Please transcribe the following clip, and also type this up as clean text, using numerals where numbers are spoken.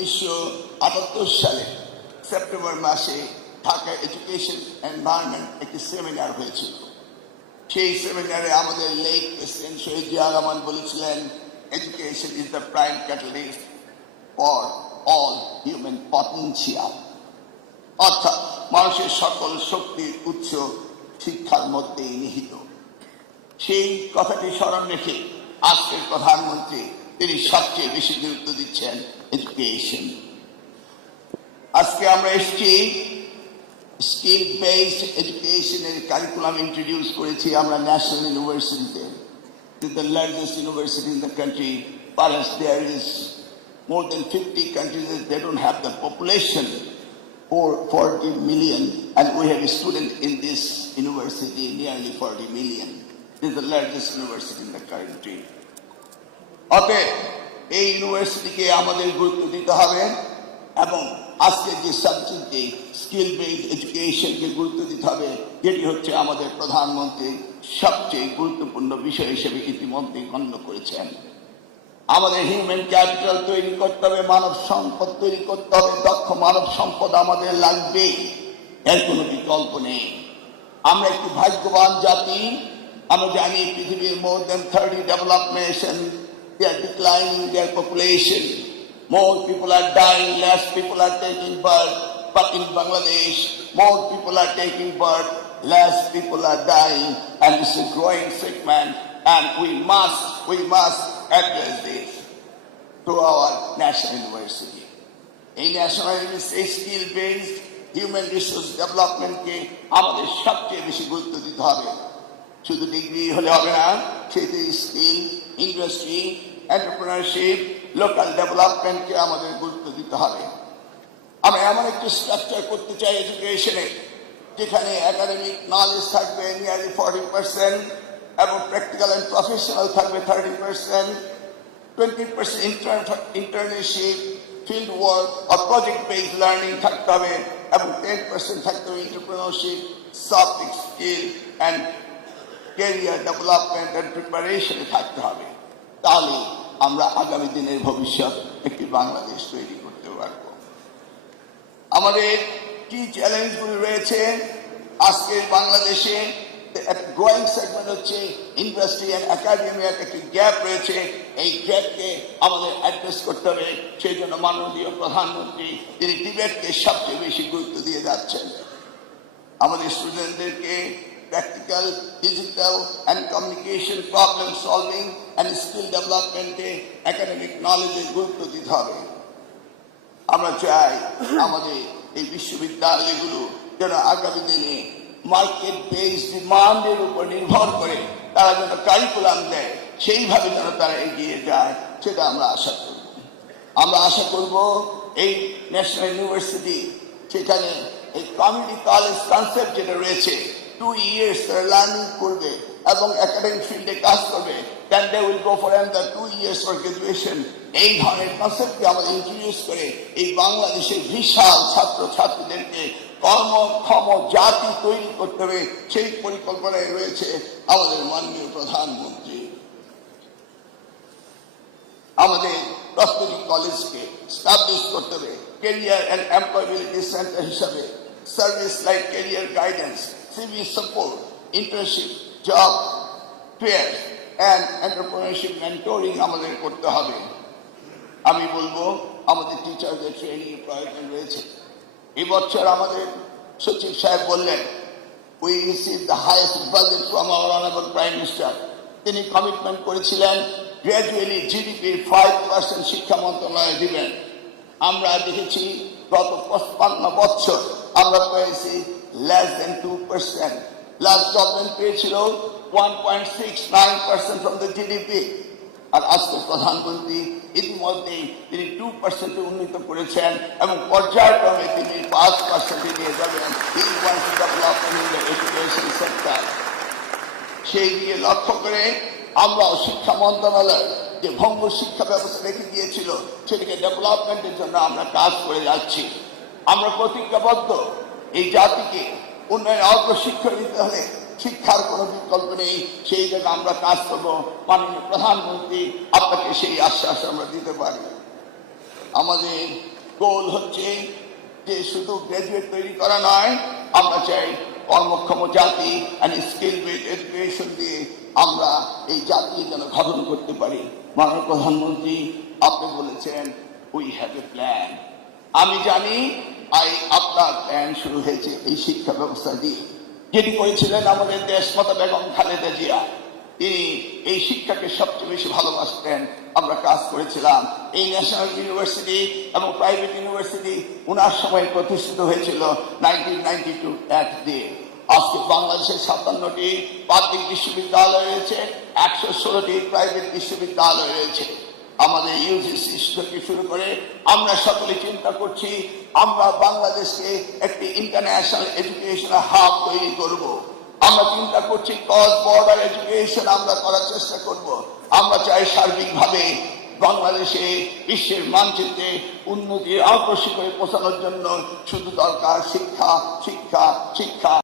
1978 সালে সেপ্টেম্বর মাসে Dhaka education environment একটি সেমিনার হয়েছিল। সেই সেমিনারে আমাদের লেট প্রেসিডেন্ট শহীদ জিয়া রহমান বলেছিলেন, education is the prime catalyst for all human potential, অর্থাৎ মানুষের সকল শক্তির উৎস শিক্ষার মধ্যেই নিহিত। সেই কথাটি স্মরণ রেখে আজকের প্রধানমন্ত্রী তিনি সবচেয়ে বেশি গুরুত্ব দিচ্ছেন এডুকেশন। আজকে আমরা এসেছি স্কিল বেসড এডুকেশনের কারিকুলাম ইন্ট্রোডিউস করেছি আমরা ন্যাশনাল ইউনিভার্সিটিতে, the largest university in the country. Perhaps there is more than 50 countries that they don't have the population for 40 million, and we have a student in this university nearly 40 million. This is the largest university in the country. অতএব এই ইউনিভার্সিটিকে আমাদের গুরুত্ব দিতে হবে এবং আজকে যে সাবজেক্টে স্কিল বেসড এডুকেশনকে গুরুত্ব দিতে হবে, যেটি হচ্ছে আমাদের প্রধানমন্ত্রী সবচেয়ে গুরুত্বপূর্ণ বিষয় হিসেবে ইতিমধ্যে গণ্য করেছেন। আমাদের হিউম্যান ক্যাপিটাল তৈরি করতে হবে, মানব সম্পদ তৈরি করতে হবে, দক্ষ মানব সম্পদ আমাদের লাগবে, এর কোনো বিকল্প নেই। আমরা একটি ভাগ্যবান জাতি। আমরা জানি পৃথিবীর more than 30 developed nations, they are declining their population. More people are dying, less people are taking birth. But in Bangladesh, more people are taking birth, less people are dying, and it's a growing segment. And we must address this through our national university. এই national university skill based human resource ডেভেলপমেন্টকে আমাদের সবচেয়ে বেশি গুরুত্ব দিতে হবে। শুধু degree হলে হবে না, সেটি স্কিল, ইন্ডাস্ট্রি, এন্টারপ্রেনারশিপ, লোকাল ডেভেলপমেন্টকে আমাদের গুরুত্ব দিতে হবে। আমরা এমন একটি স্ট্রাকচার করতে চাই এডুকেশনে, যেখানে একাডেমিক নলেজ থাকবে নিয়ারলি 40% এবং প্র্যাকটিক্যাল অ্যান্ড প্রফেশনাল থাকবে 30%, 20% ইন্টার্নশিপ, ফিল্ড ওয়ার্ক আর প্রজেক্ট বেসড লার্নিং থাকতে হবে এবং 10% থাকতে হবে entrepreneurship, soft skill and career development and প্রিপারেশনে থাকতে হবে। তাহলে আমরা আগামী দিনের ভবিষ্যৎ একটি বাংলাদেশ তৈরি করতে পারব। আমাদের কি চ্যালেঞ্জগুলি রয়েছে আজকের বাংলাদেশে? একটা গ্রোয়িং সেগমেন্ট হচ্ছে ইন্ডাস্ট্রি অ্যান্ড একাডেমিয়ার একটি গ্যাপ রয়েছে। এই গ্যাপকে আমাদের অ্যাড্রেস করতে হবে। সেই জন্য মাননীয় প্রধানমন্ত্রী তিনি টিবেটকে সবচেয়ে বেশি গুরুত্ব দিয়ে যাচ্ছেন। আমাদের স্টুডেন্টদেরকে practical, digital and communication, problem solving and skill ডেভেলপমেন্টে একাডেমিক নলেজে গুরুত্ব দিতে হবে। আমরা চাই আমাদের এই বিশ্ববিদ্যালয়গুলো যেন আগামী দিনে মার্কেট বেসড ডিমান্ডের উপর নির্ভর করে তারা যেন কারিকুলাম দেয়, সেইভাবে যেন তারা এগিয়ে যায়, সেটা আমরা আশা করব। আমরা আশা করব এই ন্যাশনাল ইউনিভার্সিটি সেখানে এই কমিউনিটি কলেজ কনসেপ্ট যেটা রয়েছে, 2 years তারা লার্নিং করবে এবং একাডেমিক ফিল্ডে কাজ করবে, then they will go for another 2 years for graduation. এই ধরনের কনসেপ্টকে আমাদের ইন্ট্রোডিউস করে এই বাংলাদেশের বিশাল ছাত্র ছাত্রীদেরকে কর্মক্ষম জাতি তৈরি করতে হবে, সেই পরিকল্পনায় রয়েছে আমাদের মাননীয় প্রধানমন্ত্রী। আমাদের প্রস্তুতি কলেজকে স্টাবলিশ করতে হবে ক্যারিয়ার অ্যান্ড এমপ্লয়াবিলিটি সেন্টার হিসাবে। Service like career guidance, CV support, internship, job fair and entrepreneurship mentoring আমাদের করতে হবে। আমি বলবো আমাদের টিচারদের ট্রেনিং প্রয়োজন রয়েছে। এবছর আমাদের সচিব সাহেব বললেন, we receive the highest budget from our honourable prime minister. তিনি কমিটমেন্ট করেছিলেন গ্র্যাজুয়ালি জিডিপির 5% শিক্ষা মন্ত্রণালয় দিবেন। আমরা দেখেছি গত 55 বছর আমরা পেয়েছি less than 2%। লাস্ট গভর্নমেন্ট পেয়েছিল 1.69% from the GDP। আর আজকের প্রধানমন্ত্রী ইতিমধ্যেই তিনি 2% উন্নীত করেছেন এবং পর্যায়ক্রমে তিনি 5% নিয়ে যাবেন। এডুকেশন সেক্টর সেই দিকে লক্ষ্য করে আমরাও শিক্ষা মন্ত্রণালয় যে ভঙ্গ শিক্ষা ব্যবস্থা রেখে দিয়েছিল সেটাকে ডেভেলপমেন্টের জন্য আমরা কাজ করে যাচ্ছি। আমরা প্রতিজ্ঞাবদ্ধ এই জাতিকে উন্নয়ন অগ্রশিক্ষা দিতে হলে শিক্ষার কোনো বিকল্প নেই, সেই জায়গায় আমরা কাজ করবো। মাননীয় প্রধানমন্ত্রী আপনাকে সেই আশ্বাস আমরা দিতে পারি। আমাদের গোল হচ্ছে যে শুধু গ্রাজুয়েট তৈরি করা নয়, আমরা চাই কর্মক্ষম জাতি and স্কিল বেসড এডুকেশন দিয়ে আমরা এই জাতি যেন গঠন করতে পারি। মাননীয় প্রধানমন্ত্রী, আপনি বলেছেন উই হ্যাভ এ প্ল্যান। আমি জানি আপনার প্ল্যান শুরু হয়েছে এই শিক্ষা ব্যবস্থা দিয়ে, যেটি করেছিলেন আমাদের দেশমাতা বেগম খালেদা জিয়া। তিনি এই শিক্ষাকে সবচেয়ে বেশি ভালোবাসতেন। আমরা কাজ করেছিলাম। এই ন্যাশনাল ইউনিভার্সিটি এবং প্রাইভেট ইউনিভার্সিটি ওনার সময় প্রতিষ্ঠিত হয়েছিল 1992 অ্যাক্ট দিয়ে। আজকে বাংলাদেশে 57টি পাবলিক বিশ্ববিদ্যালয় রয়েছে, 116টি প্রাইভেট বিশ্ববিদ্যালয় রয়েছে। আমাদের ইউজিসি থেকে শুরু করে আমরা সকলে চিন্তা করছি আমরা বাংলাদেশকে একটি ইন্টারন্যাশনাল এডুকেশনাল হাব তৈরি করব। আমরা চিন্তা করছি ক্রস বর্ডার এডুকেশন আমরা করার চেষ্টা করব। আমরা চাই সার্বিকভাবে বাংলাদেশে বিশ্বের মানচিত্রে উন্নতি আকর্ষিত করে পৌঁছানোর জন্য শুধু দরকার শিক্ষা, শিক্ষা, শিক্ষা।